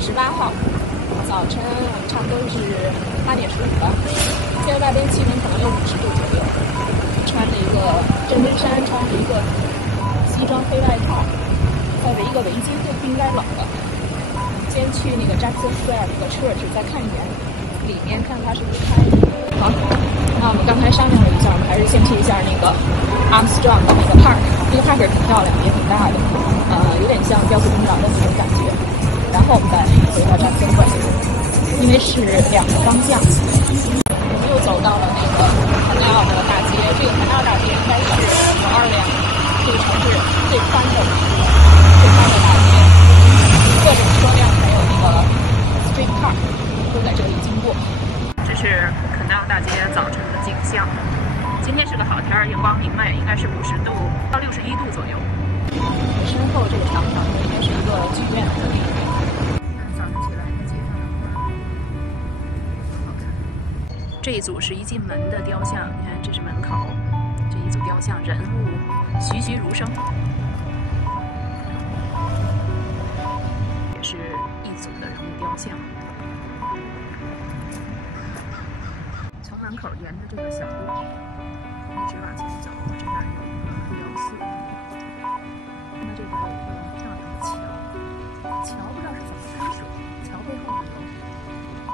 18号早晨，我们差不多是8点15分。现在外边气温可能有50度左右，穿着一个针织衫，穿着一个西装黑外套，戴着一个围巾，应该冷了。先去那个 Jackson Square 那个 church 再看一眼，里面看它是不是开的。好，那我们刚才商量了一下，我们还是先去一下那个 Armstrong 的那个 park， 那个 park 挺漂亮，也挺大的，有点像雕塑工厂的那种感觉。然后我们再回到 Jackson Square， 因为是2个方向。我们又走到了那个Canal的大街，这个Canal大街应该是纽奥尔良这个城市最宽的大街，各种车辆还有那个 street car 都在这里经过。这是Canal大街早晨的景象。今天是个好天，阳光明媚，应该是50度到61度左右。我身后这个长长的应该是一个剧院的地方。早上起来在街上好看。这一组是一进门的雕像，你看这是门口，这一组雕像人物栩栩如生，也是一组的人物雕像。从门口沿着这个小路一直往前走，这边有一个雕塑，那这边有一个漂亮的桥，桥不知道是怎么喷水，桥背后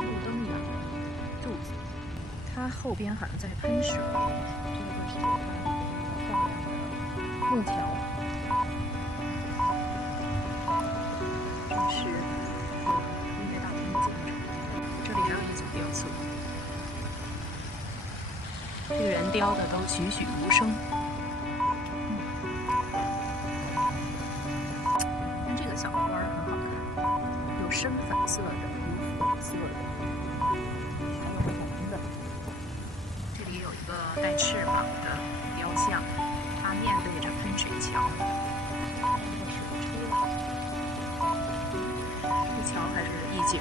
有路灯一样的柱子，它后边好像在喷水，这个是一个漂亮的木桥，这是音乐大厅的建筑，这里还有一组雕塑。这个人雕的都栩栩如生。看这个小花儿很好看，有深粉色的，有粉色的，还有红的。这里有一个带翅膀的雕像，它面对着喷水桥。这桥还是一景。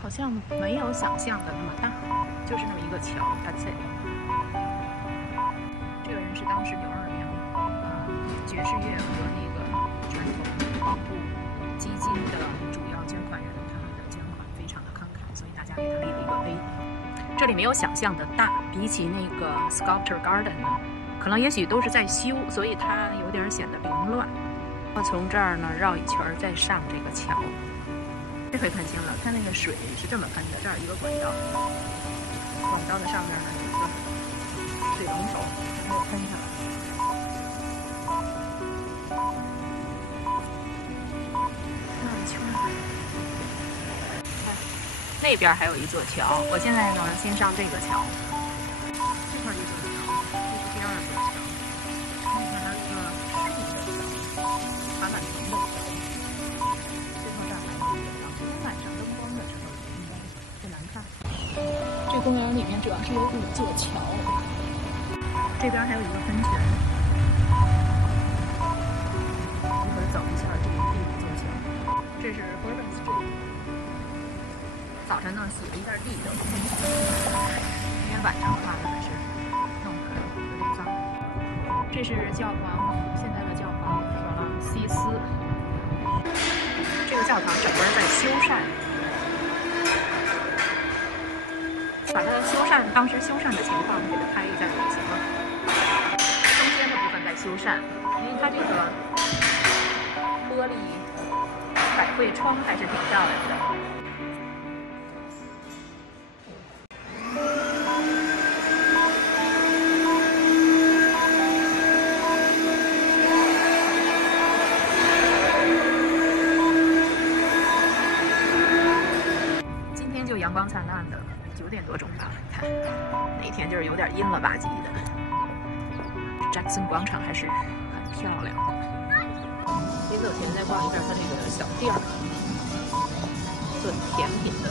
好像没有想象的那么大，就是那么一个桥。That's it。这个人是当时纽奥尔良爵士乐和那个传统保护基金的主要捐款人，他的捐款非常的慷慨，所以大家给他立了一个碑。这里没有想象的大，比起那个 Sculpture Garden 呢，可能也许都是在修，所以它有点显得凌乱。从这儿呢绕一圈再上这个桥。这回看清了，看那个水是这么喷的，这儿有一个管道，管道的上面呢有一个水龙头，没有喷下来。绕一圈，那边还有一座桥，我现在呢先上这个桥，这块一座桥，这是第2座桥，那边还有一个竖的桥，爬满层的桥。晚上灯光的时候应该不难看。这公园里面主要是有5座桥，这边还有一个喷泉。一会儿走一下这个第5座桥，这是 Herbstate。早晨呢洗了一下地就喷泉，因为晚上的话呢还是弄得有点脏。这是教皇，现在的教皇弗朗西斯。这个教堂整个在修缮，把它修缮，当时修缮的情况给它拍一下就行了。中间的部分在修缮，因为它这个玻璃百会窗还是挺漂亮的。阳光灿烂的9点多钟吧，看那天就是有点阴了吧唧的。Jackson 广场还是很漂亮的。临走前再逛一下它这个小店儿，做甜品的。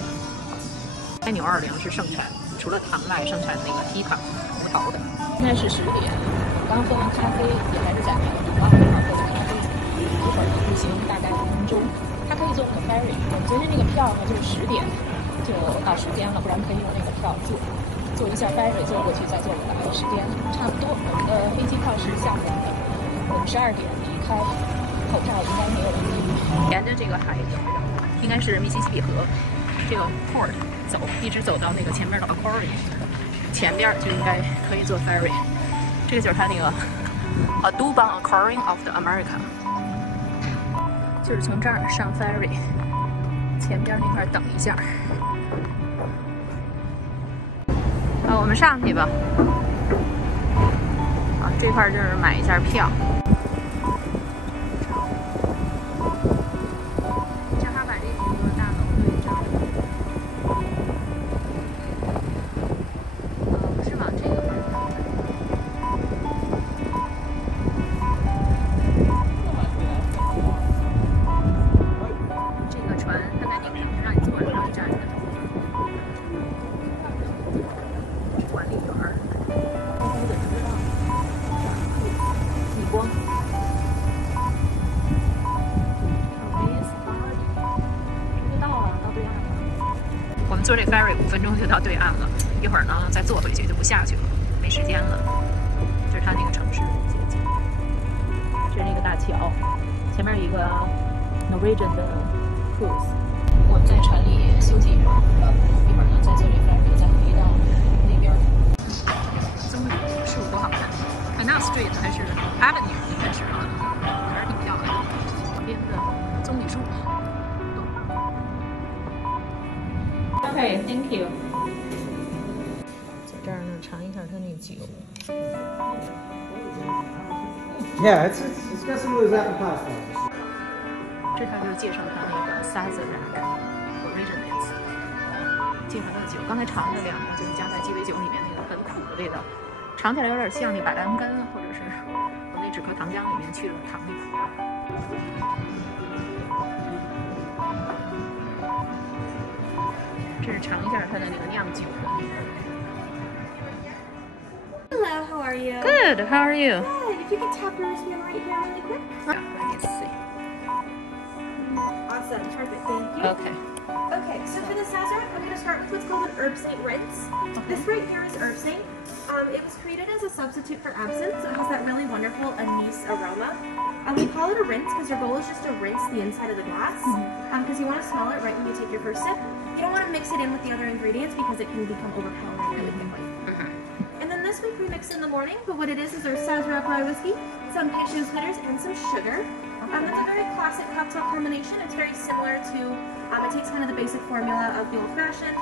在纽奥尔良是盛产，除了糖外，盛产那个低糖葡萄的。现在是10点，刚喝完咖啡，也还是在那个地方喝的咖啡。一会儿步行大概5分钟，它可以坐那个 ferry。我们昨天那个票呢，就是10点。就到时间了，不然可以用那个票坐一下 ferry 坐过去，再坐5个来时间差不多。我们的飞机票是下午的，我们12点离开。开口罩应该没有问题。沿着这个海走，应该是密西西比河这个 port 走，一直走到那个前面的 Aquarium， 前边就应该可以坐 ferry。这个就是它那个 Audubon Aquarium of the America， 就是从这儿上 ferry， 前边那块等一下。我们上去吧。这块就是买一下票。正好把这几座大楼对上。是往这个方向。这个船它在顶上，让你坐着，让你站着。管理员。我们坐这 ferry 5分钟就到对岸了，一会儿呢再坐回去就不下去了，没时间了。这是它那个城市的街景，这是那个大桥，前面有一个 Norwegian 的 cruise。我们在船里休息一会儿，一会儿呢再坐这 ferry 再回到那边。棕榈树多好看 ！Canal Street 还是 Avenue 应该是啊，还是挺漂亮的。旁边的棕榈树。Okay, thank you. 在这儿呢，尝一下它那酒。Yeah, it's got some of those apple pie flavors. 这条就是介绍它那个 Sazerac Rinse， 介绍它的酒。刚才尝了2个，就是加在鸡尾酒里面那个很苦的味道，尝起来有点像那百兰根，或者是我那止咳糖浆里面去了糖那苦。这是尝一下它的那个酿酒的。Hello, how are you? Good, how are you? Good. If you could tap your wristband right here really quick. Let me see. Awesome, perfect, thank you. Okay. Okay, so for the Sazerac, I'm going to start with what's called an Herbstate Rinse. This right here is Herbstate. It was created as a substitute for absinthe, so it has that really wonderful anise aroma. We call it a rinse because your goal is just to rinse the inside of the glass, because you want to smell it right when you take your first sip. You don't want to mix it in with the other ingredients because it can become overpowering really quickly. And then this we pre-mix in the morning, but what it is our Sazerac rye whiskey, some Peychaud's bitters, and some sugar. It's a very classic cocktail combination. It's very similar to, it takes kind of the basic formula of the old-fashioned,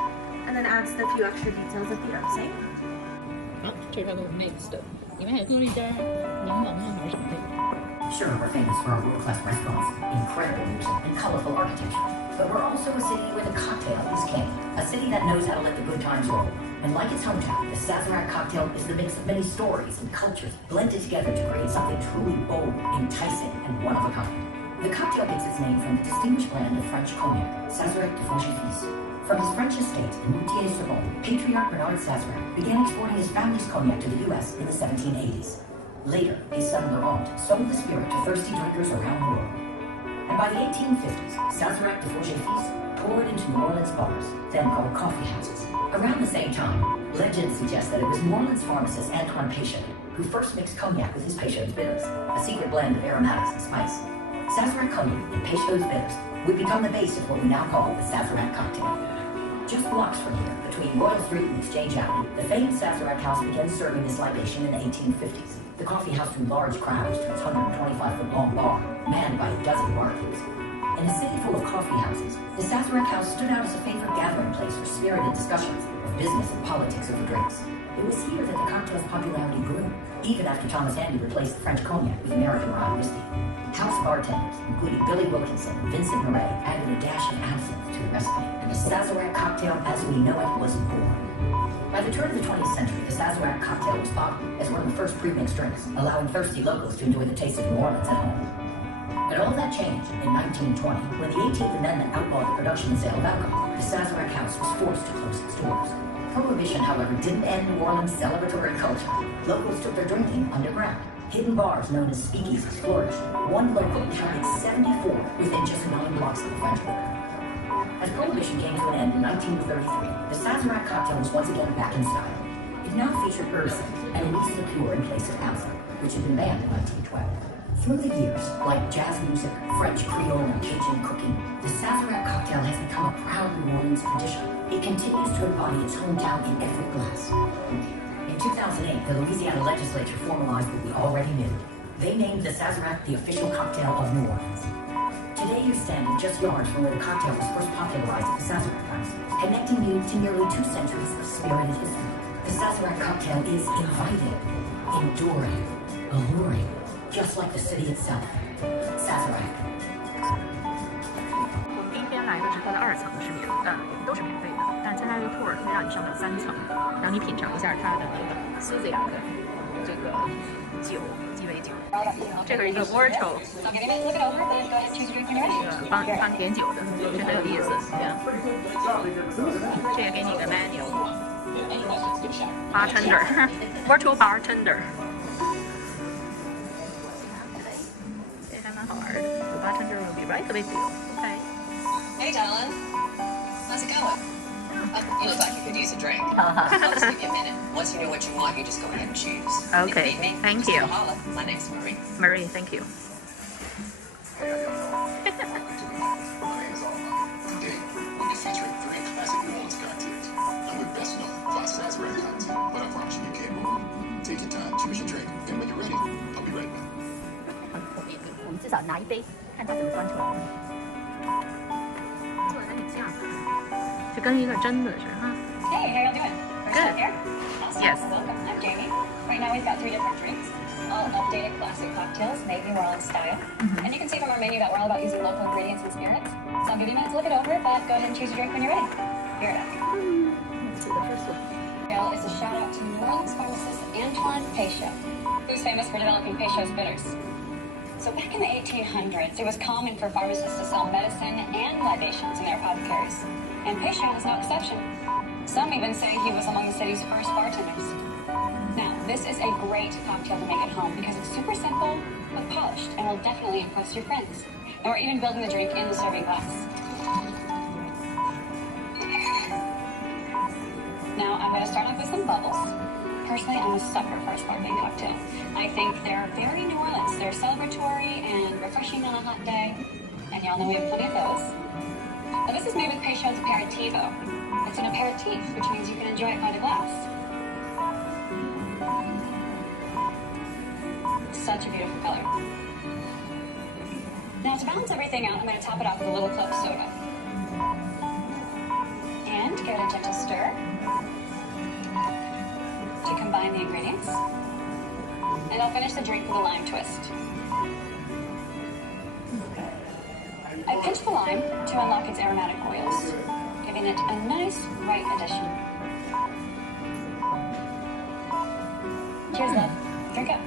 and then adds the few extra details of the Herbstate. 这边都是 mixed 的，里面也搁了一点柠檬啊，还是什么的。 Sure, we're famous for our world-class restaurants, incredible music, and colorful architecture. But we're also a city where the cocktail is king. A city that knows how to let the good times roll. And like its hometown, the Sazerac Cocktail is the mix of many stories and cultures blended together to create something truly bold, enticing, and one of a kind. The cocktail gets its name from the distinguished blend of French cognac, Sazerac Fils. From his French estate in Moutier-sur-Bon, Patriarch Bernard Sazerac began exporting his family's cognac to the U.S. in the 1780s. Later, his son Laurent sold the spirit to thirsty drinkers around the world. And by the 1850s, Sazerac Fils poured into New Orleans bars, then called coffee houses. Around the same time, legend suggests that it was New Orleans pharmacist Antoine Peychaud who first mixed cognac with his Peychaud's bitters, a secret blend of aromatics and spice. Sazerac cognac and Peychaud's bitters would become the base of what we now call the Sazerac Cocktail. Just blocks from here, between Royal Street and Exchange Avenue, the famed Sazerac House began serving this libation in the 1850s. The coffee house drew large crowds to its 125-foot-long bar, manned by a dozen barkeepers. In a city full of coffee houses, the Sazerac House stood out as a favorite gathering place for spirited discussions of business and politics over drinks. It was here that the cocktail's popularity grew, even after Thomas Handy replaced the French cognac with American rye whiskey. House bartenders, including Billy Wilkinson and Vincent Murray, added a dash of absinthe to the recipe, and the Sazerac Cocktail, as we know it, was born. By the turn of the 20th century, the Sazerac Cocktail was popular as one of the first pre-mixed drinks, allowing thirsty locals to enjoy the taste of New Orleans at home. But all that changed in 1920, when the 18th Amendment outlawed the production and sale of alcohol. The Sazerac House was forced to close its doors. Prohibition, however, didn't end New Orleans' celebratory culture. Locals took their drinking underground. Hidden bars known as speakeasies flourished. One local counted 74 within just 9 blocks of the French Quarter. As Prohibition came to an end in 1933, the Sazerac Cocktail was once again back in style. It now featured Herbstate, an anise liqueur in place of absinthe, which had been banned in 1912. Through the years, like jazz music, French Creole, and Cajun cooking, the Sazerac cocktail has become a proud New Orleans tradition. It continues to embody its hometown in every glass. In 2008, the Louisiana legislature formalized what we already knew. They named the Sazerac the official cocktail of New Orleans. Today you stand just yards from where the cocktail was first popularized at the Sazerac House, connecting you to nearly 2 centuries of spirited history. The Sazerac cocktail is inviting, enduring, alluring, just like the city itself. Sazerac. 我们第一天来的是它的2层是都是免费的，但参加这个 tour 会让你上到3层，让你品尝一下它的那个 Sazerac 这个酒鸡尾酒。这个是一个 Virtual， 帮点酒的，这很有意思。这也给你个 menu。Bartender，Virtual Bartender。 The bartender will be right with you. Okay. Hey, darling. How's it going? You look like you could use a drink. I'll just give you a minute. Once you know what you want, you just go ahead and choose. Okay. If you need me, Thank just you. go holla. My name's Marie. Marie, thank you. My name is Alma. Today, we'll be featuring 3 classic New Orleans cocktails. I'm with best known for Sazerac Cocktail, but I promise you can't move. Take your time, choose your drink, and when you're ready, I'll be right back. 我们至少拿一杯，看它怎么端出来。做的挺像的，就跟一个真的是哈。 Hey, how y'all doing? First Good. time here? Awesome. Yes. Welcome. I'm Jamie. Right now we've got 3 different drinks, all updated classic cocktails made New Orleans style. And you can see from our menu that we're all about using local ingredients and spirits. So I'll give you a minute to look it over, but go ahead and choose your drink when you're ready. Here it is. It's a shout out to New Orleans pharmacist Antoine Peychaud, who's famous for developing Peychaud's bitters. So back in the 1800s, it was common for pharmacists to sell medicine and libations in their apothecaries. And Peychaud is no exception. Some even say he was among the city's first bartenders. Now, this is a great cocktail to make at home because it's super simple but polished and will definitely impress your friends. And we're even building the drink in the serving glass. Now, I'm going to start off with some bubbles. Personally, I'm a sucker for a sparkling cocktail. I think they're very New Orleans. They're celebratory and refreshing on a hot day. And y'all know we have plenty of those. Now, this is made with Peychaud's Aperitivo. It's an aperitif, which means you can enjoy it by the glass. Such a beautiful color. Now, to balance everything out, I'm going to top it off with a little club soda. And give it a gentle stir to combine the ingredients. And I'll finish the drink with a lime twist. I pinch the lime to unlock its aromatic oils, giving it a nice, right addition. Cheers, love. Drink up.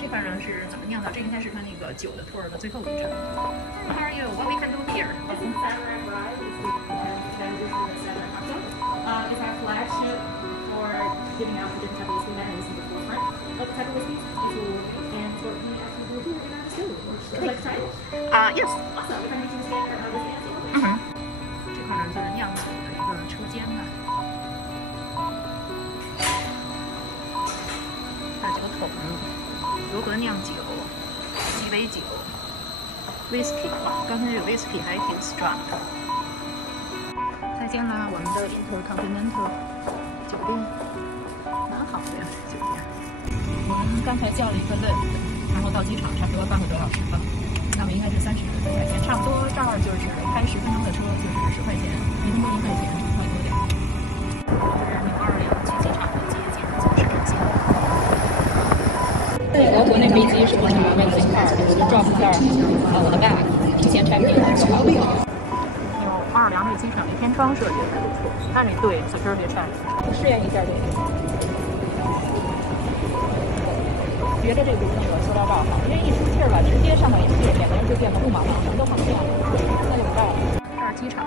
这块呢是怎么酿造？这应该是它那个酒的 tour 的最后一程。How are you? What we can do here? Saffron Cocktail is our flagship for giving out the different type of whiskey that is in the forefront of the type of whiskey. It's a and it's what we actually do here in our distillery. Would you like to try it? Yes. Awesome. We're going to use our whiskey and 这块呢就是酿酒的一个车间吧。大酒桶，如何酿酒？鸡尾酒 ，whisky。刚才这个 whisky 还挺 strong 的。再见啦，我们的 Intercontinental 酒店，蛮好的呀，酒店。我们刚才叫了一个 lunch， 然后到机场差不多半个多小时吧，那么应该是30块钱，差不多这儿就是开10分钟的车就是10块钱，1分多1块钱，差不多点。这是纽奥尔良去机场的接近90块钱。美国国内飞机是不是为了一块儿就是 drop 一下我的 bag 提前 check in？奥尔良这个机场这天窗设计的还不错，看这对 security check， 试验一下这个，觉得这比那个塑料罩好，因为一出气儿吧，直接上到眼睛，两个人就变得雾茫茫，什么都看不见了。那就不照了。这儿机场，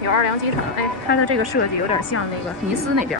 纽奥尔良机场，哎，它的这个设计有点像那个尼斯那边。